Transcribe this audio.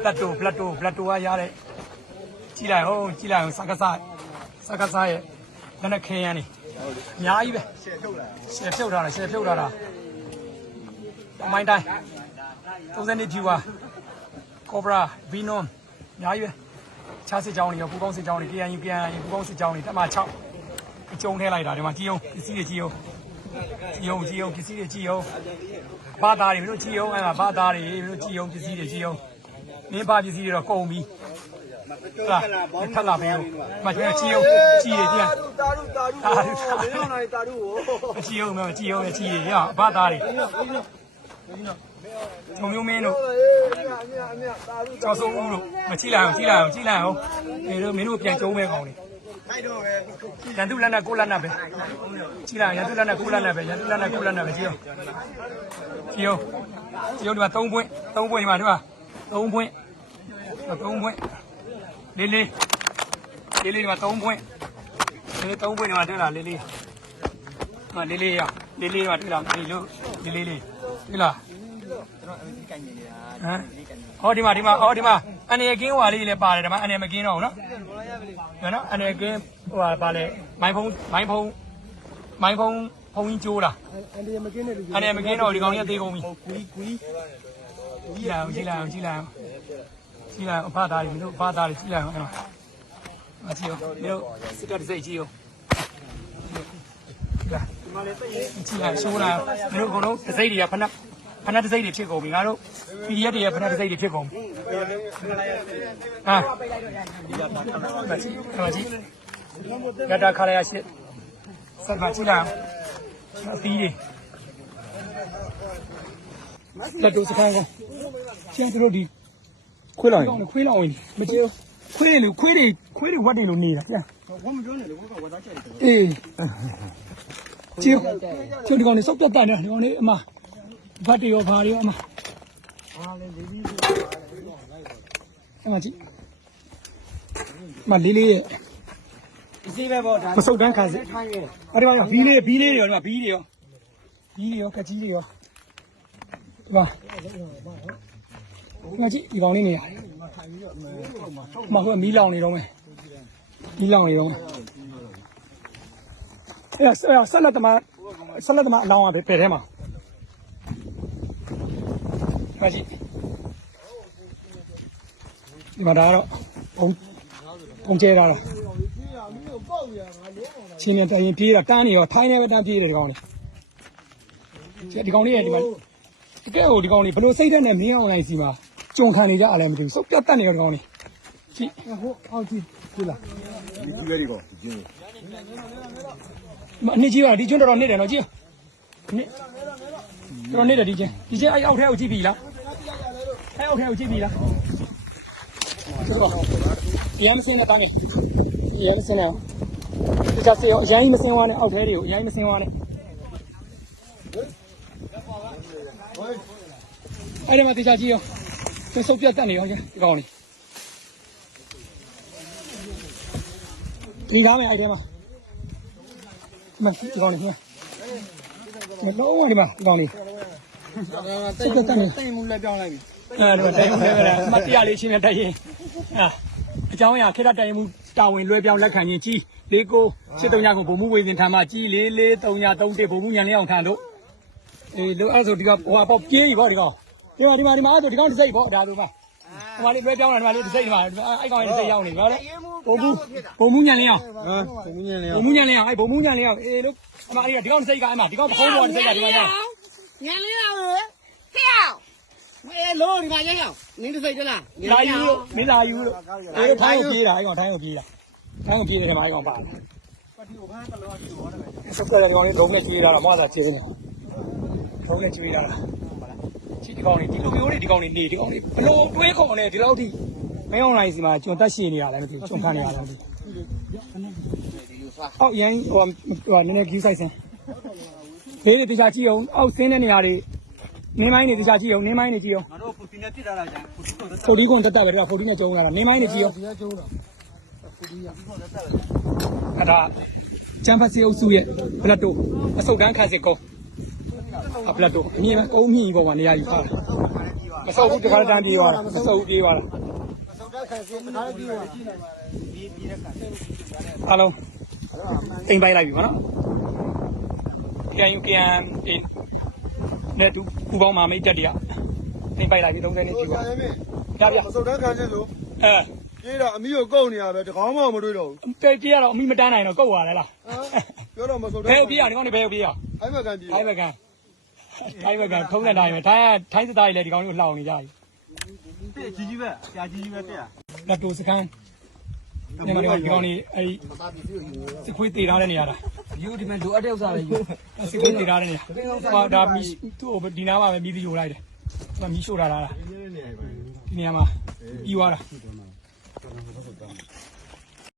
ဘလက်တိုဘလက်တိုဘလက်တိုကရတဲ့ကြည့်လိုက်ဟုတ်ကြည့်လိုက်အောင်စကားစားစကားစားရဲ့လက်နဲ့ခင်းရန်နေအများကြီးပဲရှယ်ထုတ်လာရှယ်ဖြုတ်ထားတာရှယ်ဖြုတ်ထားတာအမိုင်းတိုင်း30နှစ်ဂျီဝါကောဘရာဘီနွန်အများကြီးပဲခြားစစ်ကြောင်းတွေရောပူပေါင်းစစ်ကြောင်းတွေ KNU KNU ပူပေါင်းစစ်ကြောင်းတွေတက်မှ6အကျုံထဲလိုက်တာဒီမှာကြည့်အောင်ပစ္စည်းတွေကြည့်အောင်ကြည့်အောင်ကြည့်အောင်ပစ္စည်းတွေကြည့်အောင်ဘာသားတွေမင်းတို့ကြည့်အောင်အဲ့မှာဘာသားတွေမင်းတို့ကြည့်အောင်ပစ္စည်းတွေကြည့်အောင် မင်းဘာပစ္စည်းတွေတော့ကုန်ပြီဟုတ်လားထပ်လာပြီမကျကြည့်အောင်ကြည့်ရပြန်တာရုတာရုတာရုမင်းတို့နိုင်တာရုကိုကြည့်အောင်မကြည့်အောင်ကြည့်ရရဘာသားတွေထုံမျိုးမင်းတို့အေးအမြအမြအမြတာရုကျော်စိုးဦးတို့မကြည့်လိုက်အောင်ကြည့်လိုက်အောင်ကြည့်လိုက်အောင်ဒီလိုမင်းတို့ပြန်ကျုံးမဲ့ကောင်တွေထိုက်တော့ပဲရန်သူလက်နဲ့ကိုလက်နဲ့ပဲကြည့်လိုက်ရန်သူလက်နဲ့ကိုလက်နဲ့ပဲရန်သူလက်နဲ့ကိုလက်နဲ့ပဲကြည့်အောင်ကြည့်အောင်ကြည့်အောင်ဒီမှာ3ပွင့်3ပွင့်ဒီမှာဒီမှာ3ပွင့် 3ပွင့်လေးလေးလေးလေးဒီမှာ3ပွင့်လေးလေး3ပွင့်ဒီမှာတွေ့လားလေးလေးဟာလေးလေးရလေးလေးဒီမှာတွေ့လားဒီလိုလေးလေးလေးတွေ့လားဟမ်ဟောဒီမှာဒီမှာဟောဒီမှာအနေကင်းဟွာလေးလည်းပါတယ်ဒီမှာအနေမကင်းတော့ဘူးနော်နော်နော်အနေကင်းဟိုဟာဗာလဲမိုင်းဖုန်းမိုင်းဖုန်းမိုင်းဖုန်းဖုန်းကြီးကျိုးတာအန်ဒီမကင်းတဲ့လူအနေမကင်းတော့ဒီကောင်ကြီးသေးကုန်ပြီကွီကွီကြည့်လိုက်အောင်ကြည့်လိုက်အောင်ကြည့်လိုက်အောင် ကြည့်လိုက်အောင်အဖသားတွေမင်းတို့အဖသားတွေကြည့်လိုက်အောင်အဲ့မှာအကြည့်အောင်မင်းတို့စစ်တပ်စိတ်ကြည့်အောင်ကြည့်လိုက်ရှိုးလာမင်းတို့အကုန်လုံးဒစိတ်တွေကဖနက်ဖနက်ဒစိတ်တွေဖြစ်ကုန်ပြီငါတို့ PDF တွေရဲ့ဖနက်ဒစိတ်တွေဖြစ်ကုန်ပြီဟာမကြည့်မကြည့်ရတာခါရရရှိစက်မကြည့်လိုက်အောင်အသီးတွေလက်တို့စခိုင်းကောကျန်တို့ဒီ ခွေးလောင်ကောင်းခွေးလောင်ဝင်မကြည့်ခွေးတွေလူခွေးတွေခွေးတွေဝတ်တွေလို့နေတာပြန်ဝမ်းမပြောနဲ့လေဝမ်းကဝတ်သားချက်တယ်အေးကြည့်ကျဒီကောင်နေစောက်ပြတ်တယ်ဒီကောင်နေအမဘတ်တွေရောဘာတွေရောအမအားလေလေးကြီးအမကြည့်မလေးလေးရဲ့ဒီစီပဲပေါ့ဒါမစုတ်တန်းခါစစ်ထိုင်းရဲ့အဲ့ဒီမှာဘီးလေးဘီးလေးတွေရောဒီမှာဘီးတွေရောဘီးတွေရောကကြီးတွေရောဒီမှာ ဒီမှာကြည့်ဒီကောင်လေးနေရတယ်မဟုတ်မီးလောင်နေတော့မယ်မီးလောင်နေတော့မယ်အဲ့ဆက်လက်တမဆက်လက်တမအလောင်းရပဲထဲမှာဒီမှာကြည့်ဒီမှာဒါကတော့ဘုံဘုံကျဲတာတော့ချင်းနဲ့တိုင်ရင်ပြေးတာတန်းနေရောထိုင်းနေပဲတန်းပြေးတယ်ဒီကောင်လေးဒီကောင်လေးရဲ့ဒီမှာတကယ်ကိုဒီကောင်လေးဘလို့စိတ်ဓာတ်နဲ့မင်းအောင်လိုက်စီမှာ ကြုံခံနေကြအလဲမသိဘူးစုပ်ပြတ်တက်နေရောဒီကောင်လေးကြည့်ဟိုအောက်ကြည့်ကြည့်လားဒီပဲဒီကောဒီကျင်းမအနှစ်ကြီးပါဒီကျွန်းတော်တော်နေတယ်နော်ကြည့်နှစ်တော်နေတယ်ဒီချင်းဒီချင်းအဲ့အောက်ထဲကိုကြည့်ပြီလားအဲ့အောက်ထဲကိုကြည့်ပြီလားဒီရမ်းစင်းနဲ့တန်းနေဒီရမ်းစင်းနဲ့ဒီကစေရောအရင်မစင်းဝါနဲ့အောက်ထဲတွေကိုအရင်မစင်းဝါနဲ့အဲ့ဒီမှာတေချာကြည့်ရော ကျစုပ်ပြတ်တက်နေရောဒီကောင်လေးဒီကားမယ်အဲ့ထဲမှာဒီမှာဒီကောင်လေးဒီမှာလုံးဝဒီမှာဒီကောင်လေးစုပ်ပြတ်တက်နေတိတ်မှုလက်ပြောင်းလိုက်ပြီအဲ့တော့တိုင်ခဲကြတာမတရားလေးချင်းနဲ့တိုင်ရင်အာအကြောင်းအရာခေတ္တတိုင်မှုတာဝန်လွှဲပြောင်းလက်ခံခြင်းကြီးလေးကိုစစ်တုံညာကိုဗိုလ်မှုဝေစဉ်ထံမှကြီးလေးလေးတုံညာသုံးတစ်ဗိုလ်မှုညံလေးအောင်ထံတို့အေးလို့အဲ့ဆိုဒီကဟိုဟာပေါ့ပြေးပြီပေါ့ဒီကောင် ဒီမှာဒီမှာဒီမှာအဲ့ဆိုဒီကောင်တစ်စိတ်ပေါ့ဒါဆိုမှဟိုမှာလေးလွှဲပြောင်းလာဒီမှာလေးတစ်စိတ်ဒီမှာအဲ့ကောင်လေးတစ်စိတ်ရောက်နေပါလေဗိုလ်မှုဗိုလ်မှုညံလေးအောင်ဟာဒီမြင်လေဗိုလ်မှုညံလေးအောင်အဲ့ဗိုလ်မှုညံလေးအောင်အေးလို့အမလေးကဒီကောင်တစ်စိတ်ကအမဒီကောင်ပခုံးပေါ်တစ်စိတ်ကဒီမှာရောက်ညလေးရလေဟဲ့မဲလို့ဒီမှာရရနင်းတစ်စိတ်တလားလာယူလို့မင်းလာယူလို့အေးထိုင်းကိုပြေးတာအဲ့ကောင်ထိုင်းကိုပြေးတာထိုင်းကိုပြေးတယ်ကမှအဲ့ကောင်ပါတယ်ဆက်ဆက်ကောင်လေးလုံးနဲ့ကျွေးလာတာမဟုတ်တာကျေးဇူးနော်လုံးနဲ့ကျွေးလာတာ ချီဒီကောင်လေးဒီလိုမျိုးလေးဒီကောင်လေးနေဒီကောင်လေးဘလို့တွေးခေါ်နေဒီလောက်ထိမင်းအွန်လိုင်းစီမှာကျွန်တက်ရှိနေရလဲမသိဘူးကျွန်ခံနေရလဲမသိဘူးအောက်ရန်ဟိုဟိုနည်းနည်း view site ဆင်းလေးတွေတခြားကြည့်အောင်အောက်ဆင်းတဲ့နေရာတွေနင်းမိုင်းတွေတခြားကြည့်အောင်နင်းမိုင်းတွေကြည့်အောင်ငါတို့ပူတင်နဲ့တိတာလာကြပူတင်တော့ဖိုဒီကွန်တက်တက်ပဲဒါဖိုဒီနဲ့ကျုံလာတာနေမိုင်းနေကြည့်ရောဒီကကျုံးတော့အဲ့ဒါချမ်ဖတ်စီအုပ်စုရဲ့ဘလက်တိုအစုတ်တန်းခါစစ်ကုန်း အဘလက်တိုအမြင်ကုန်းမြင့်ပေါ်မှာနေရာယူထားတာဘမစောက်ဘူးတခါတန်းပြေးသွားတာမစောက်ဘူးပြေးသွားတာစုံတက်ခံစီမထားပြီးတော့အားလုံးအိမ်ပိုက်လိုက်ပြီမနော်ကန်ယူကန်အင်းနဲ့တူပူပေါင်းမာမိတ်တက်တရအိမ်ပိုက်လိုက်ပြီ30နှစ်ရှိပါမင်းပြပြမစုံတက်ခံစီလို့အဲပြေးတော့အမီကိုကုတ်နေရပဲတကောင်းမှမတွေ့တော့ဘူးပဲပြေးရတော့အမိမတန်းနိုင်တော့ကုတ်သွားတယ်လားပြောတော့မစုံတက်ဘယ်ပြေးရဒီကောင်နေဘယ်ပြေးရအိုင်မကန်ပြေးထိုင်းဘကန် ထိုင်းဘကန်ထုံးတဲ့တိုင်းပဲထိုင်းထိုင်းစသားကြီးလည်းဒီကောင်ကိုလှောင်နေကြပြီတဲ့ကြီးကြီးပဲကြာကြီးကြီးပဲတဲ့လက်တိုစကန်ဒီကောင်ဒီကောင်နေအဲ့စစ်ခွေးတေထားတဲ့နေရာလားယူဒီမဲ့လိုအပ်တဲ့ဥစ္စာတွေယူစစ်ခွေးတေထားတဲ့နေရာဟောဒါမီသူ့ဒီနားမှာပဲမီးသီးယူလိုက်တယ်သူကမီးရှို့ထားတာလားဒီနေရာမှာပြီးသွားတာ